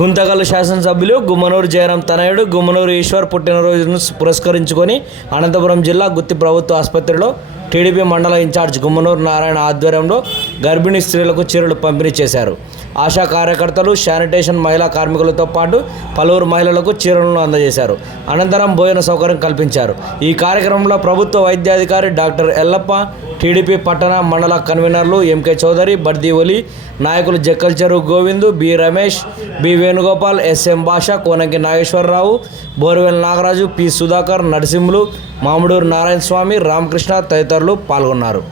గుంతకల్ శాసనసభ్యులు గుమ్మనూరు జయరాం తనయుడు గుమ్మనూరు ఈశ్వర్ పుట్టినరోజును పురస్కరించుకొని అనంతపురం జిల్లా గుత్తి ప్రభుత్వ ఆసుపత్రిలో టీడీపీ మండల ఇన్ఛార్జ్ గుమ్మనూరు నారాయణ ఆధ్వర్యంలో గర్భిణీ స్త్రీలకు చీరలు పంపిణీ చేశారు. ఆశా కార్యకర్తలు శానిటేషన్ మహిళా కార్మికులతో పాటు పలువురు మహిళలకు చీరలను అందజేశారు. అనంతరం భోజన సౌకర్యం కల్పించారు. ఈ కార్యక్రమంలో ప్రభుత్వ వైద్యాధికారి డాక్టర్ ఎల్లప్ప టీడీపీ పట్టణ మండల కన్వీనర్లు ఎంకే చౌదరి బర్దీ ఒలి నాయకులు Jakkal Cheruvu Govindu B Ramesh B Venugopal SM Basha Konanki Nageswara Rao borewell Nagaraju P Sudhakar Narasimhulu Mamiduru Narayana Swamy Ramakrishna తదితరులు పాల్గొన్నారు.